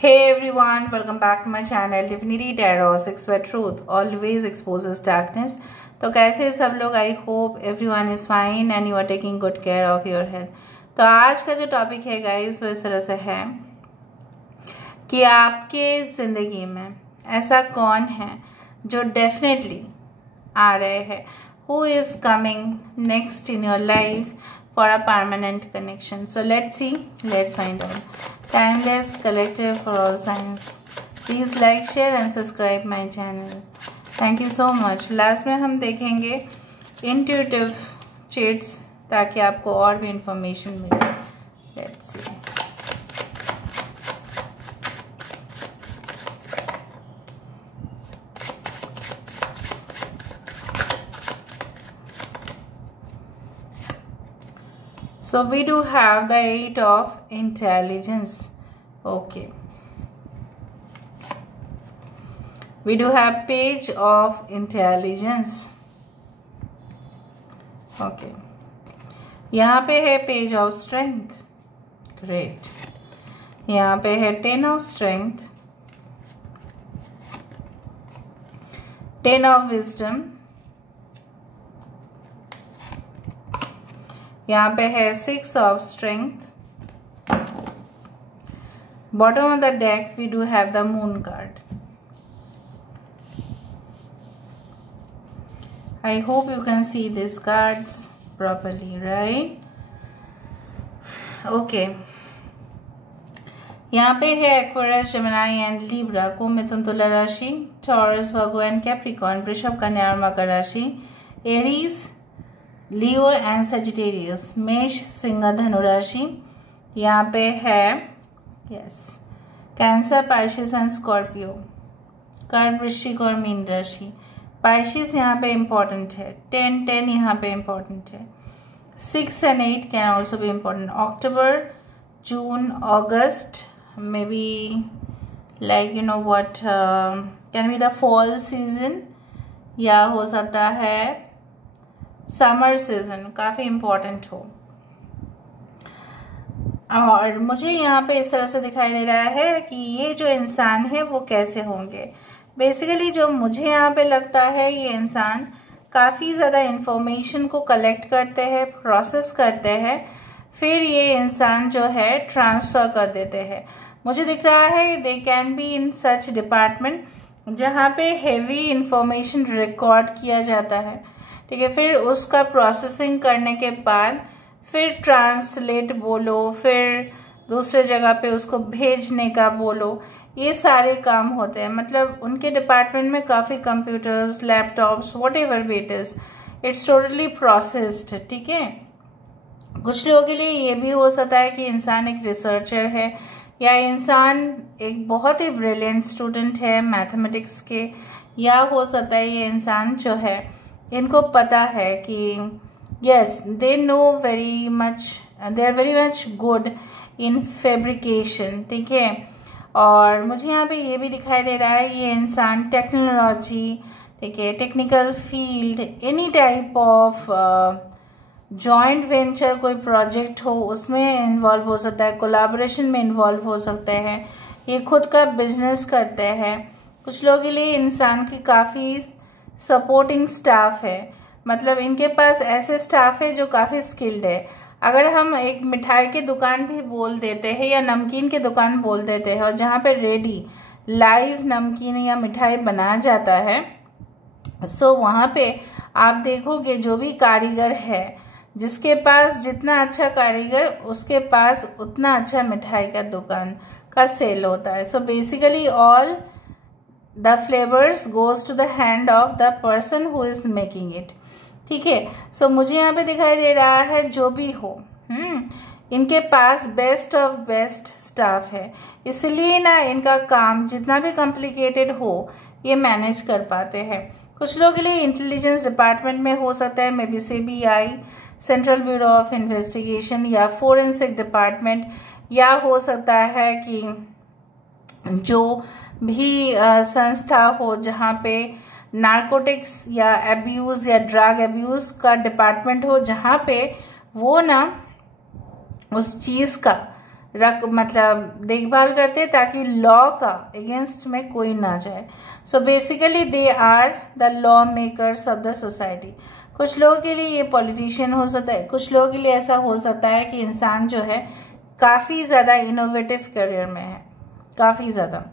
Hey everyone, welcome back to my channel Divinity Tarot 6 where truth always exposes darkness। तो कैसे सब लोग? I hope everyone is fine and you are taking good care of your health. तो आज का जो topic है guys वो इस तरह से है कि आपके जिंदगी में ऐसा कौन है जो डेफिनेटली आ रहे हैं, who is coming next in your life for a permanent connection. So let's see, let's find out. Timeless collective for all signs. Please like, share and subscribe my channel. Thank you so much. Last में हम देखेंगे intuitive shades ताकि आपको और भी information मिले. Let's see. So we do have the 8 of intelligence. Okay. We do have page of intelligence. Okay. यहाँ पे है page of strength. Great. यहाँ पे है 10 of strength. 10 of wisdom. यहाँ पे है 6 of strength. Bottom of the deck we do have the moon card. I hope you can see these cards properly, right? Okay. यहाँ पे है Aquarius, Gemini and Libra, कुंभ, मिथुन, तुला राशि, Taurus, Virgo and Capricorn, वृषभ, कन्या और मकर राशि, Aries, लियो एंड सजिटेरियस, मेष, सिंह, धनु राशि। यहाँ पे है कैंसर, पाइसेस एंड स्कॉर्पियो, कर्क, वृश्चिक और मीन राशि। पाइसेस यहाँ पे इम्पोर्टेंट है, 10 यहाँ पे इम्पोर्टेंट है, 6 and 8 can also be important. October, June, August may be like you know what can be the fall season, या हो सकता है समर सीजन, काफ़ी इम्पोर्टेंट हो। और मुझे यहाँ पे इस तरह से दिखाई दे रहा है कि ये जो इंसान है वो कैसे होंगे। बेसिकली जो मुझे यहाँ पे लगता है, ये इंसान काफ़ी ज़्यादा इंफॉर्मेशन को कलेक्ट करते हैं, प्रोसेस करते हैं, फिर ये इंसान जो है ट्रांसफ़र कर देते हैं। मुझे दिख रहा है दे can be in such department जहाँ पे हेवी इंफॉर्मेशन रिकॉर्ड किया जाता है, ठीक है, फिर उसका प्रोसेसिंग करने के बाद फिर ट्रांसलेट बोलो, फिर दूसरे जगह पे उसको भेजने का बोलो, ये सारे काम होते हैं। मतलब उनके डिपार्टमेंट में काफ़ी computers, laptops, what ever it is, it's totally processed, ठीक है। कुछ लोगों के लिए ये भी हो सकता है कि इंसान एक रिसर्चर है, या इंसान एक बहुत ही ब्रिलियंट स्टूडेंट है मैथमेटिक्स के, या हो सकता है ये इंसान जो है इनको पता है कि yes they know very much, they are very much good in fabrication, ठीक है। और मुझे यहाँ पे ये भी दिखाई दे रहा है ये इंसान टेक्नोलॉजी, ठीक है, technical field, any type of joint venture, कोई प्रोजेक्ट हो उसमें इन्वॉल्व हो सकता है, कोलैबोरेशन में इन्वॉल्व हो सकते हैं, ये खुद का बिजनेस करते हैं। कुछ लोगों के लिए इंसान की काफ़ी सपोर्टिंग स्टाफ है, मतलब इनके पास ऐसे स्टाफ है जो काफ़ी स्किल्ड है। अगर हम एक मिठाई की दुकान भी बोल देते हैं या नमकीन की दुकान बोल देते हैं, और जहाँ पे रेडी लाइव नमकीन या मिठाई बनाया जाता है, सो वहाँ पे आप देखोगे जो भी कारीगर है, जिसके पास जितना अच्छा कारीगर उसके पास उतना अच्छा मिठाई का दुकान का सेल होता है। So basically all the flavors goes to the hand of the person who is making it, ठीक है। सो मुझे यहाँ पे दिखाई दे रहा है जो भी हो, इनके पास बेस्ट ऑफ बेस्ट स्टाफ है, इसलिए ना इनका काम जितना भी कॉम्प्लिकेटेड हो ये मैनेज कर पाते हैं। कुछ लोगों के लिए इंटेलिजेंस डिपार्टमेंट में हो सकता है, may B CBI, central bureau of investigation, या फोरेंसिक डिपार्टमेंट, या हो सकता है कि जो भी संस्था हो जहाँ पे नारकोटिक्स या एब्यूज़ या ड्रग एब्यूज़ का डिपार्टमेंट हो, जहाँ पे वो ना उस चीज़ का मतलब देखभाल करते हैं ताकि लॉ का अगेंस्ट में कोई ना जाए। So basically they are the law makers of the society. कुछ लोगों के लिए ये पॉलिटिशियन हो सकता है, कुछ लोगों के लिए ऐसा हो सकता है कि इंसान जो है काफ़ी ज़्यादा इनोवेटिव करियर में है, काफ़ी ज़्यादा।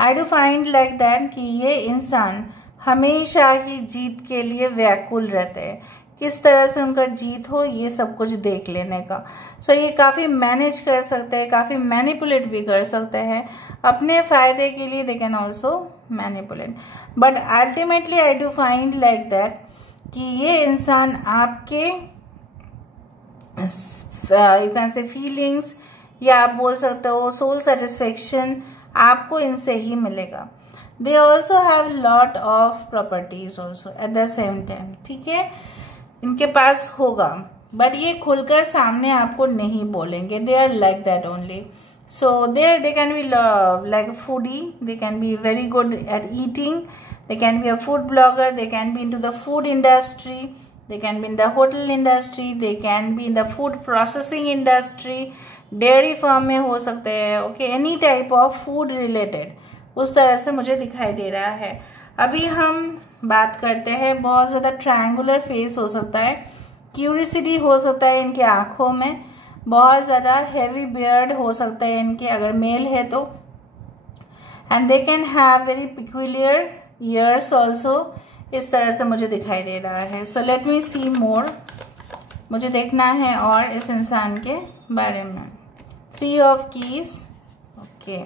I do find like that कि ये इंसान हमेशा ही जीत के लिए व्याकुल रहते हैं, किस तरह से उनका जीत हो ये सब कुछ देख लेने का। सो ये काफ़ी मैनेज कर सकते हैं, काफ़ी मैनिपुलेट भी कर सकते हैं अपने फ़ायदे के लिए। They can also manipulate, but ultimately I do find like that कि ये इंसान आपके यू कैन से फीलिंग्स या आप बोल सकते हो सोल सेटिस्फेक्शन आपको इनसे ही मिलेगा। They also have lot of properties also at the same time, ठीक है, इनके पास होगा, बट ये खुलकर सामने आपको नहीं बोलेंगे। They are like that only. So they can be like foodie, they can be very good at eating, they can be a food blogger, they can be into the food industry, they can be in the hotel industry, they can be in the food processing industry, dairy farm में हो सकते हैं, okay, any type of food related, उस तरह से मुझे दिखाई दे रहा है। अभी हम बात करते हैं, बहुत ज़्यादा ट्रायंगुलर फेस हो सकता है, क्यूरियोसिटी हो सकता है इनके आँखों में, बहुत ज़्यादा हैवी बियर्ड हो सकता है इनके अगर मेल है तो, and they can have very peculiar years also, इस तरह से मुझे दिखाई दे रहा है। सो लेट मी सी मोर, मुझे देखना है और इस इंसान के बारे में। 3 of keys, okay,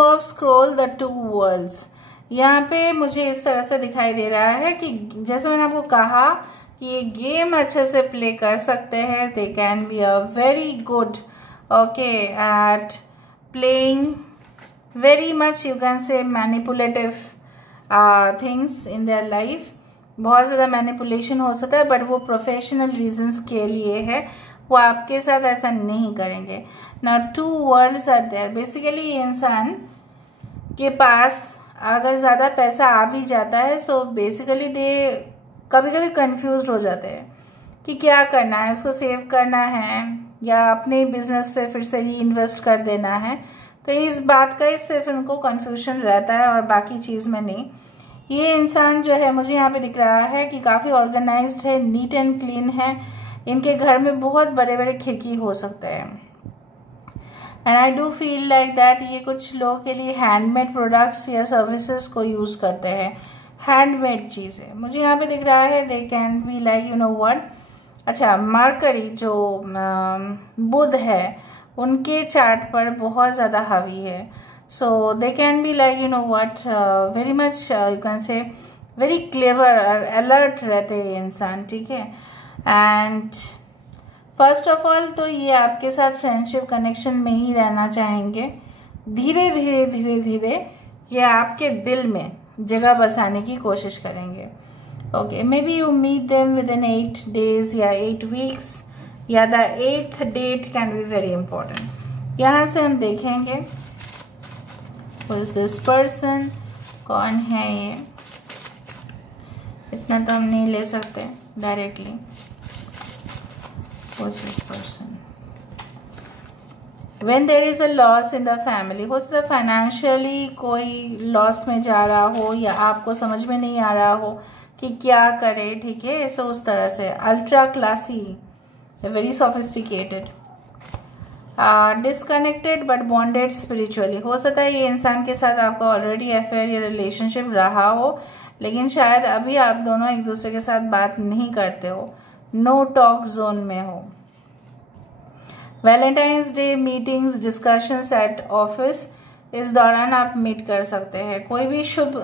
of scroll the 2 worlds. यहाँ पे मुझे इस तरह से दिखाई दे रहा है कि जैसे मैंने आपको कहा कि ये गेम अच्छे से प्ले कर सकते हैं, दे can be a very good okay eight playing very much you can से manipulative things in their life. बहुत ज़्यादा मैनिपुलेशन हो सकता है, बट वो प्रोफेशनल रीजंस के लिए है, वो आपके साथ ऐसा नहीं करेंगे। ना 2 वर्ल्ड्स आर देयर, बेसिकली ये इंसान के पास अगर ज़्यादा पैसा आ भी जाता है, सो बेसिकली दे कभी कभी कंफ्यूज हो जाते हैं कि क्या करना है, उसको सेव करना है या अपने बिजनेस पे फिर से री इन्वेस्ट कर देना है। तो इस बात का ही सिर्फ इनको कंफ्यूजन रहता है और बाकी चीज़ में नहीं। ये इंसान जो है मुझे यहाँ पे दिख रहा है कि काफ़ी ऑर्गेनाइज्ड है, नीट एंड क्लीन है, इनके घर में बहुत बड़े बड़े खिड़की हो सकते हैं। And I do feel like that ये कुछ लोगों के लिए हैंडमेड प्रोडक्ट्स या सर्विसेज को यूज़ करते हैं, हैंडमेड चीज़ें मुझे यहाँ पे दिख रहा है। दे can be like you know what, अच्छा मरकरी जो बुध है उनके चार्ट पर बहुत ज़्यादा हावी है। So they can be like you know what very much you can say very clever और अलर्ट रहते हैं इंसान, ठीक है। एंड फर्स्ट ऑफ ऑल तो ये आपके साथ फ्रेंडशिप कनेक्शन में ही रहना चाहेंगे। धीरे धीरे धीरे धीरे ये आपके दिल में जगह बसाने की कोशिश करेंगे। Okay, maybe you meet them within 8 days या 8 weeks या the 8th date can be very important. यहाँ से हम देखेंगे हु इज दिस पर्सन, कौन है ये, इतना तो हम नहीं ले सकते directly. Who is this person? When there is a loss in the family, हो सकता है फाइनेंशियली कोई लॉस में जा रहा हो या आपको समझ में नहीं आ रहा हो कि क्या करे, ठीक है। सो उस तरह से ultra classy, very sophisticated, disconnected but bonded spiritually. हो सकता है ये इंसान के साथ आपका ऑलरेडी अफेयर या रिलेशनशिप रहा हो, लेकिन शायद अभी आप दोनों एक दूसरे के साथ बात नहीं करते हो, नो टॉक जोन में हो। Valentine's day meetings, discussions at office, इस दौरान आप मीट कर सकते हैं। कोई भी शुभ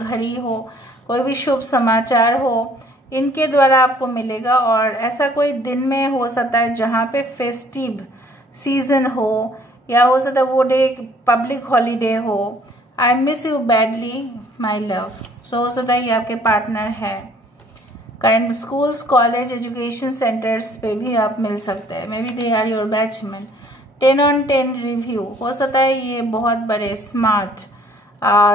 घड़ी हो, कोई भी शुभ समाचार हो, इनके द्वारा आपको मिलेगा। और ऐसा कोई दिन में हो सकता है जहाँ पे फेस्टिव सीजन हो या हो सकता है वो डे पब्लिक हॉलीडे हो। I miss you badly my love. So हो सकता है ये आपके पार्टनर है। Current schools, college, education centres पे भी आप मिल सकते हैं। May be they are your batchmate. 10 on 10 review, हो सकता है ये बहुत बड़े स्मार्ट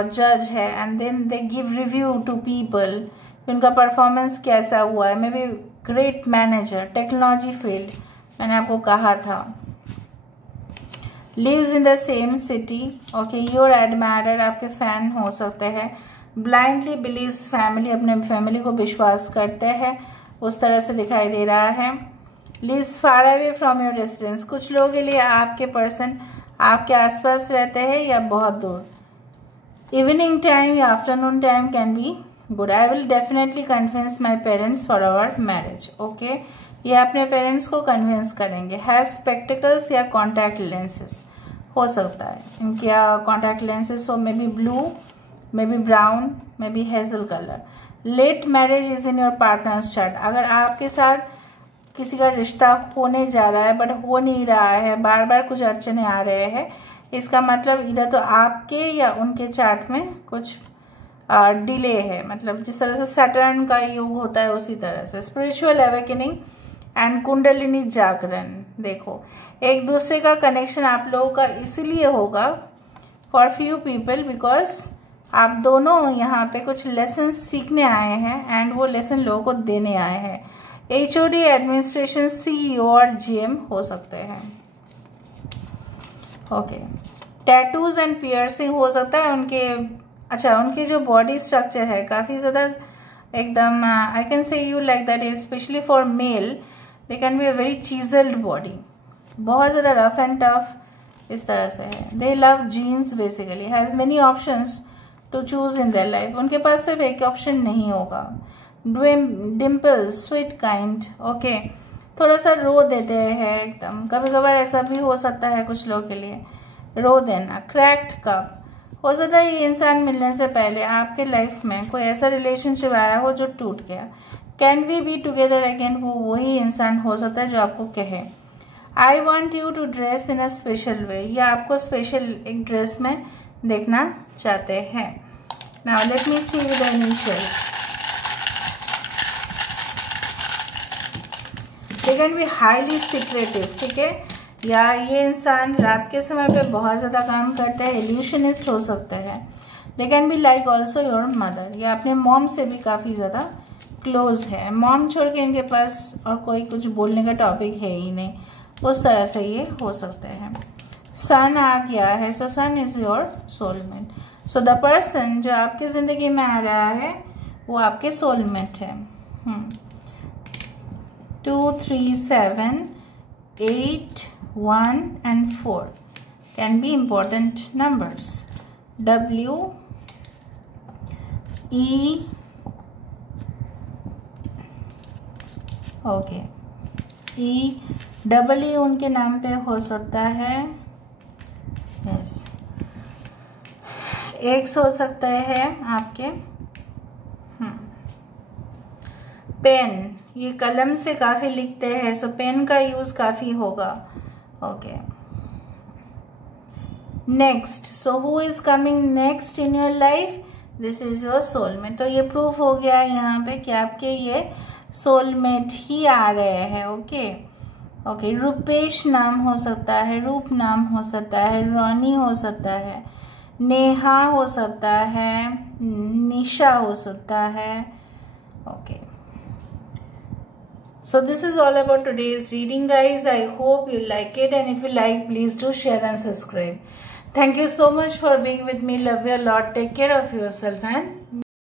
जज है and then they give review to people, उनका परफॉर्मेंस कैसा हुआ है। May be great manager, technology field, मैंने आपको कहा था। Lives in the same city, okay, your admirer, आपके फैन हो सकते हैं। ब्लाइंडली बिलीव्स फैमिली, अपने फैमिली को विश्वास करते हैं, उस तरह से दिखाई दे रहा है। Lives far away from your residence, कुछ लोगों के लिए आपके पर्सन आपके आसपास रहते हैं या बहुत दूर। इवनिंग टाइम या afternoon time can be good. I will definitely convince my parents for our marriage, okay, ये अपने पेरेंट्स को कन्विंस करेंगे। हैज स्पेक्टिकल्स या कॉन्टैक्ट लेंसेज, हो सकता है इनके कॉन्टैक्ट लेंसेज हो, maybe blue, maybe brown, maybe hazel colour. Late marriage is in your partner's chart, अगर आपके साथ किसी का रिश्ता होने जा रहा है बट हो नहीं रहा है, बार बार कुछ अड़चने आ रहे हैं, इसका मतलब इधर तो आपके या उनके चार्ट में कुछ डिले है। मतलब जिस तरह से सैटर्न का योग होता है उसी तरह से। स्पिरिचुअल अवेकनिंग एंड कुंडलिनी जागरण, देखो एक दूसरे का कनेक्शन आप लोगों का इसलिए होगा फॉर फ्यू पीपल बिकॉज आप दोनों यहाँ पे कुछ लेसन सीखने आए हैं एंड वो लेसन लोगों को देने आए हैं। HOD, एडमिनिस्ट्रेशन, CEO और GM हो सकते हैं, ओके। टैटूज एंड पियर्सिंग हो सकता है उनके, अच्छा उनकी जो बॉडी स्ट्रक्चर है काफ़ी ज़्यादा एकदम, I can say you like that, specially for male they can be a very chiselled body, बहुत ज़्यादा रफ एंड टफ इस तरह से है। They love jeans basically, has many options to choose in their life, उनके पास सिर्फ एक ऑप्शन नहीं होगा। डिम्पल्स, स्वीट काइंड, ओके, थोड़ा सा रो देते हैं एकदम, कभी कभार ऐसा भी हो सकता है कुछ लोगों के लिए, रो देना। क्रैक्ड कप, हो सकता है ये इंसान मिलने से पहले आपके लाइफ में कोई ऐसा रिलेशनशिप आया हो जो टूट गया। Can we be together again, वो वही इंसान हो सकता है जो आपको कहे I want you to dress in a special way, या आपको स्पेशल एक ड्रेस में देखना चाहते हैं। Now let me see the initials. They can be highly secretive, ठीक है, या ये इंसान रात के समय पे बहुत ज़्यादा काम करते हैं, इल्यूशनिस्ट हो सकते हैं। दे can be like also your mother, या अपने मॉम से भी काफ़ी ज़्यादा क्लोज है। मॉम छोड़ के इनके पास और कोई कुछ बोलने का टॉपिक है ही नहीं, उस तरह से ये हो सकते हैं। सन आ गया है, so sun is your soulmate. So the person जो आपकी ज़िंदगी में आ रहा है वो आपके सोलमेट है। 2, 3, 7, 8, 1 and 4 can be important numbers. W, E, okay, E, double E उनके नाम पे हो सकता है, यस, एक्स हो सकता है आपके। पेन, ये कलम से काफ़ी लिखते हैं, सो पेन का यूज़ काफ़ी होगा, okay. Next, so who is coming next in your life, this is your soulmate. तो ये प्रूफ हो गया यहाँ पे कि आपके ये सोलमेट ही आ रहे हैं, ओके ओके। रूपेश नाम हो सकता है, रूप नाम हो सकता है, रोनी हो सकता है, नेहा हो सकता है, निशा हो सकता है, okay. So this is all about today's reading, guys. I hope you like it, and if you like, please do share and subscribe. Thank you so much for being with me. Love you a lot. Take care of yourself and